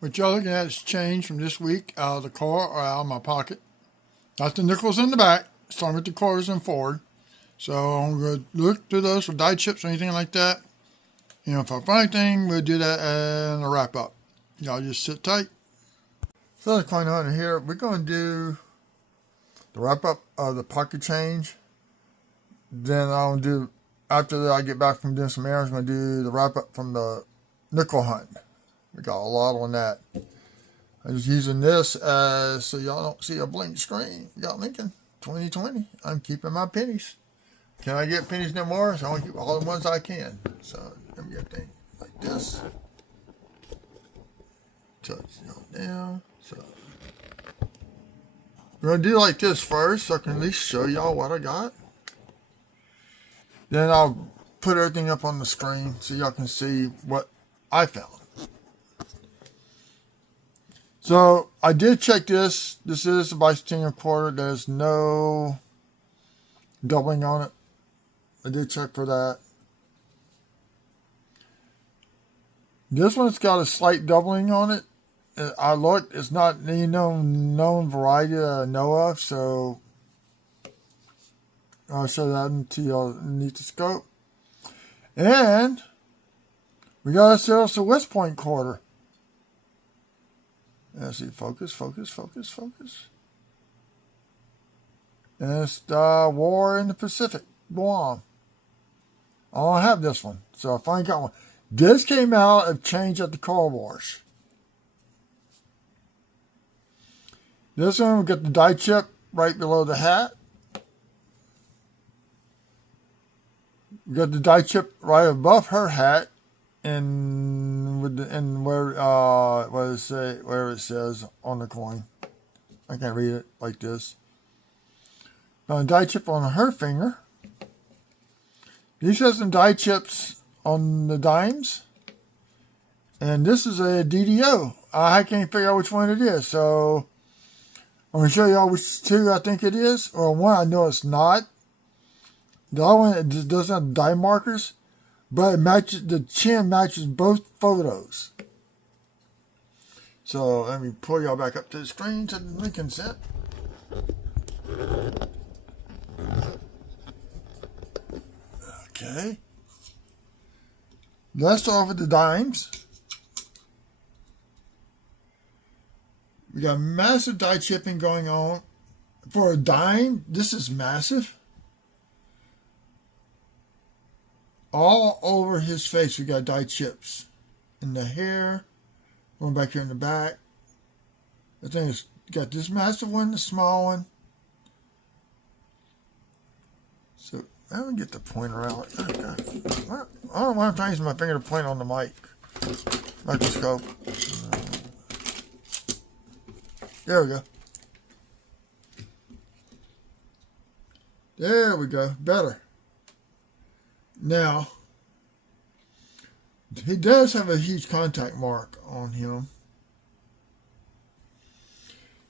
What y'all looking at is change from this week out of the car or out of my pocket. That's the nickels in the back, starting with the quarters and forward. So I'm going to look through those for die chips or anything like that. You know, if I find anything, we'll do that in a wrap up. Y'all just sit tight. So that's going on here. We're going to do the wrap up of the pocket change. Then I'll do, after I get back from doing some errands, I'm going to do the wrap up from the nickel hunt. We got a lot on that. I'm just using this as so y'all don't see a blank screen. Got Lincoln 2020. I'm keeping my pennies. Can I get pennies no more? So I want to keep all the ones I can. So let me get things like this. Touch down. So we're gonna do like this first, so I can at least show y'all what I got. Then I'll put everything up on the screen so y'all can see what I found. So I did check this. This is a bicentennial quarter. There's no doubling on it. I did check for that. This one's got a slight doubling on it. I looked. It's not any known variety that I know of. So I'll show that to y'all underneath the scope. And we got ourselves a West Point quarter. Let's see, focus. And it's the War in the Pacific, Guam. I don't have this one, so I finally got one. This came out of change at the car wash. This one, we got the die chip right below the hat. We got the die chip right above her hat. And where it says on the coin, I can't read it like this. Now, a die chip on her finger. These have some die chips on the dimes, and this is a DDO. I can't figure out which one it is, so I'm gonna show y'all which two I think it is. Or one I know it's not. The other one it just doesn't have die markers. But it matches, the chin matches both photos. So let me pull y'all back up to the screen to the Lincoln set. Okay. Let's start with the dimes. We got massive die chipping going on. For a dime, this is massive. All over his face, we got die chips. In the hair, going back here in the back. I think it's got this massive one, the small one. So, I don't get the pointer out. Oh, God. I don't know why I'm trying to use my finger to point on the microscope. There we go. There we go. Better. Now, he does have a huge contact mark on him.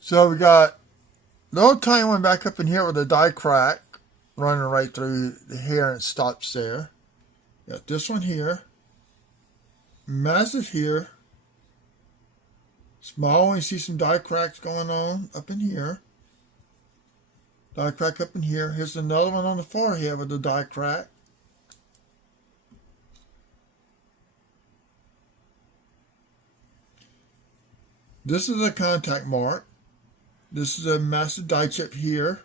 So we got the little tiny one back up in here with a die crack running right through the hair and it stops there. Got this one here. Massive here. Small one, you see some die cracks going on up in here. Die crack up in here. Here's another one on the forehead with a die crack. This is a contact mark. This is a massive die chip here.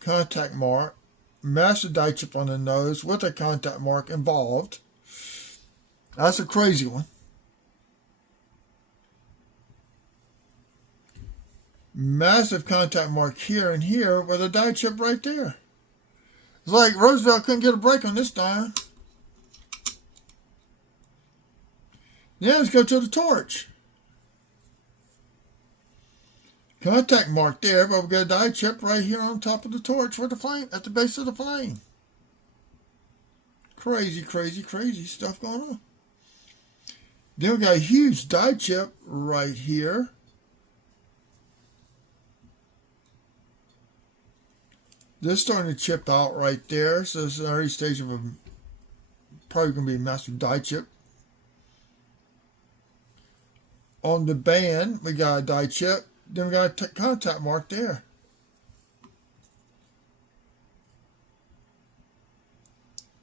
Contact mark. Massive die chip on the nose with a contact mark involved. That's a crazy one. Massive contact mark here and here with a die chip right there. It's like Roosevelt couldn't get a break on this dime. Yeah, let's go to the torch. Contact mark there, but we got a die chip right here on top of the torch with the flame, at the base of the flame. Crazy stuff going on. Then we got a huge die chip right here. This is starting to chip out right there, so this is an early stage of a probably going to be a massive die chip. On the band, we got a die chip. Then we got a contact mark there.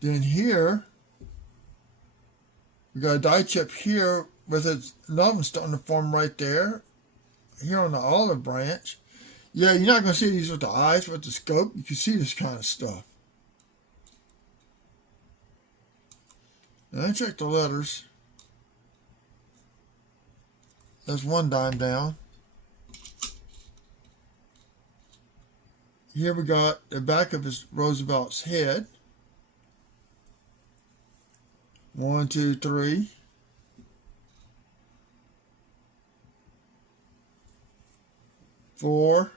Then here, we got a die chip here with another one starting to form right there. Here on the olive branch. Yeah, you're not going to see these with the eyes, with the scope. You can see this kind of stuff. Now, check the letters. That's one dime down. Here we got the back of his Roosevelt's head. 1, 2, 3. 4.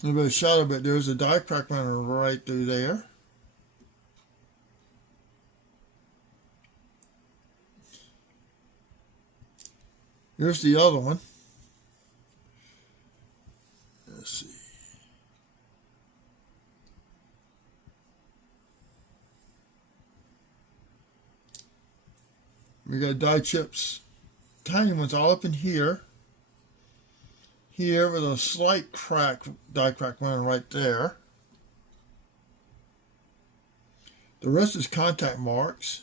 'A little bit of shadow, but there's a die crack running right through there. Here's the other one. Let's see. We got die chips, tiny ones all up in here. Here with a slight crack, die crack running right there. The rest is contact marks,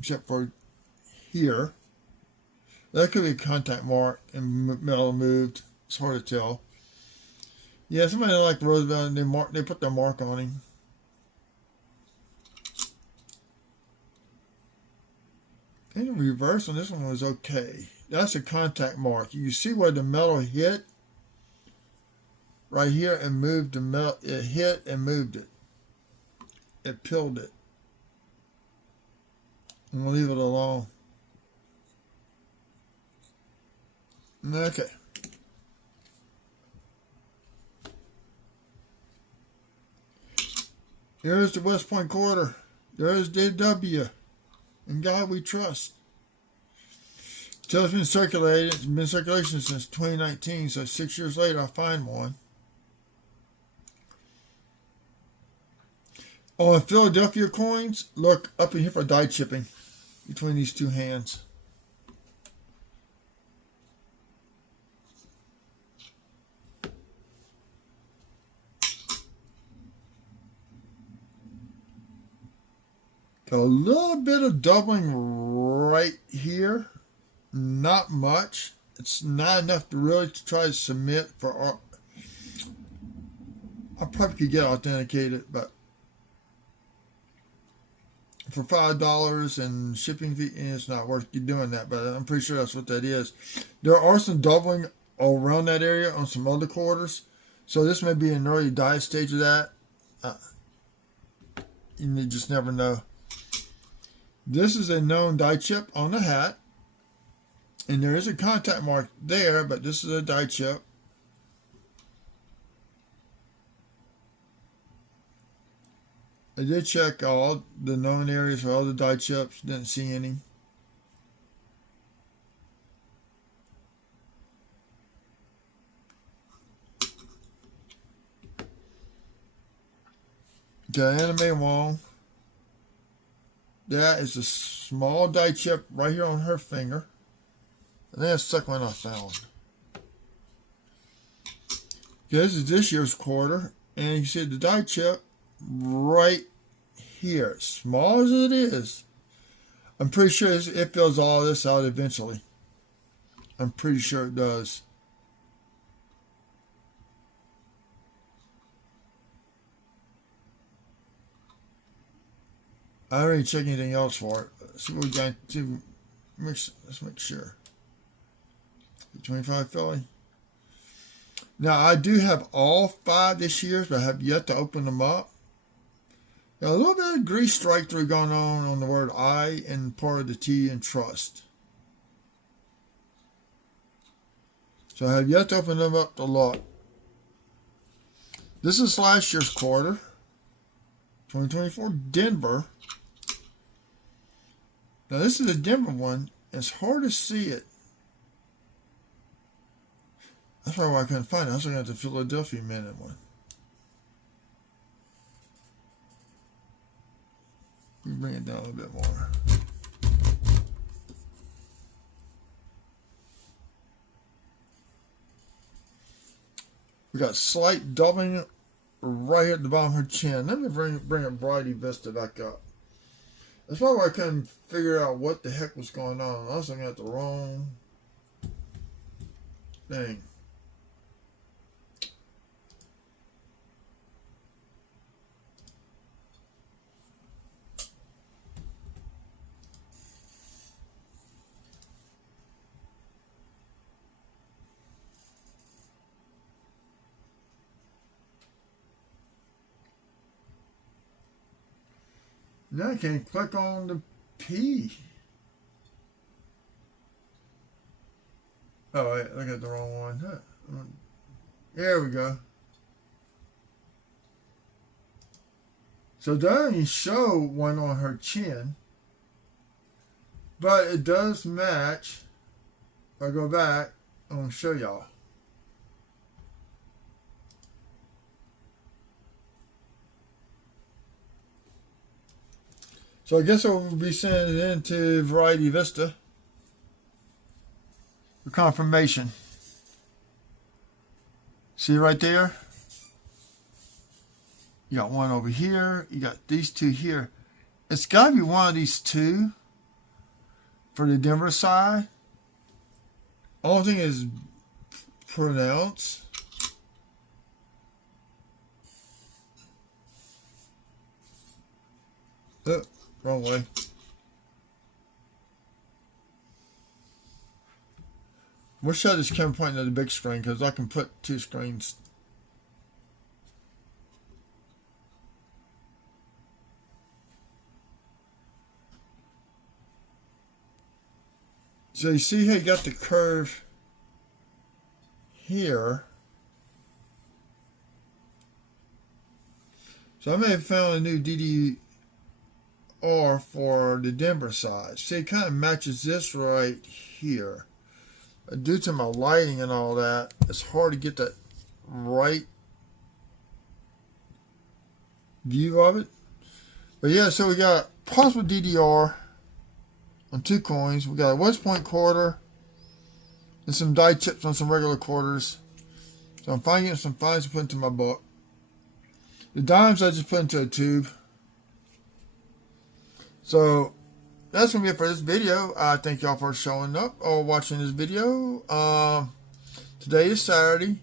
except for here. That could be a contact mark and metal moved. It's hard to tell. Yeah, somebody like Roosevelt, they put their mark on him. I think the reverse on this one was okay. That's a contact mark. You see where the metal hit right here and moved the metal. It hit and moved it. It peeled it. I'm going to leave it alone. Okay. Here's the West Point quarter. There's DW. In God we trust. Till it's been circulated. It's been in circulation since 2019, so 6 years later I find one. On Philadelphia coins, look up in here for die chipping between these two hands. Got a little bit of doubling right here. Not much. It's not enough to really try to submit for. I probably could get authenticated, but for $5 and shipping fee, it's not worth you doing that. But I'm pretty sure that's what that is. There are some doubling around that area on some other quarters, so this may be an early die stage of that. You just never know. This is a known die chip on the hat. And there is a contact mark there, but this is a die chip. I did check all the known areas for all the die chips. Didn't see any. Okay, Anime Wong. That is a small die chip right here on her finger. And that's the second one I found. Okay, this is this year's quarter. And you see the die chip right here. Small as it is. I'm pretty sure it fills all this out eventually. I'm pretty sure it does. I haven't really checked anything else for it. Let's see what we got to mix. Let's make sure. 25 Philly. Now, I do have all 5 this year, but I have yet to open them up. Got a little bit of grease strike through going on the word I and part of the T in trust. So I have yet to open them up to look. This is last year's quarter. 2024 Denver. Now, this is a Denver one. It's hard to see it. That's probably why I couldn't find it. I was looking at the Philadelphia Minute one. Let me bring it down a little bit more. We got slight doubling right here at the bottom of her chin. Let me bring a Brighty Vista back up. That's probably why I couldn't figure out what the heck was going on. I was looking at the wrong thing. Now I can't click on the P. Oh, wait, look at the wrong one. There we go. So it doesn't show one on her chin, but it does match. If I go back, I'm going to show y'all. So I guess I will be sending it into Variety Vista for confirmation. See right there? You got one over here. You got these two here. It's got to be one of these two for the Denver side. Only thing is pronounced. Oh, wrong way. Wish I just can point at the big screen because I can put two screens. So you see how you got the curve here. So I may have found a new DDR for the Denver side. See, it kind of matches this right here. Due to my lighting and all that, it's hard to get that right view of it. But yeah, so we got possible DDR on 2 coins. We got a West Point quarter and some die chips on some regular quarters. So I'm finally getting some fines to put into my book. The dimes I just put into a tube. So that's going to be it for this video. Thank y'all for showing up or watching this video. Today is Saturday.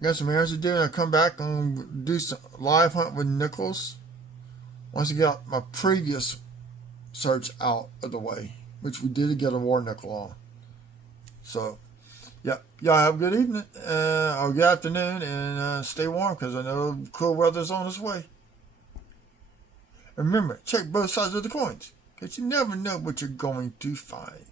I got some errands to do, and I'll come back and do some live hunt with nickels once I get my previous search out of the way, which we did get a war nickel on. So, yeah, y'all have a good evening or good afternoon, and stay warm because I know cool weather's on its way. Remember, check both sides of the coins, because you never know what you're going to find.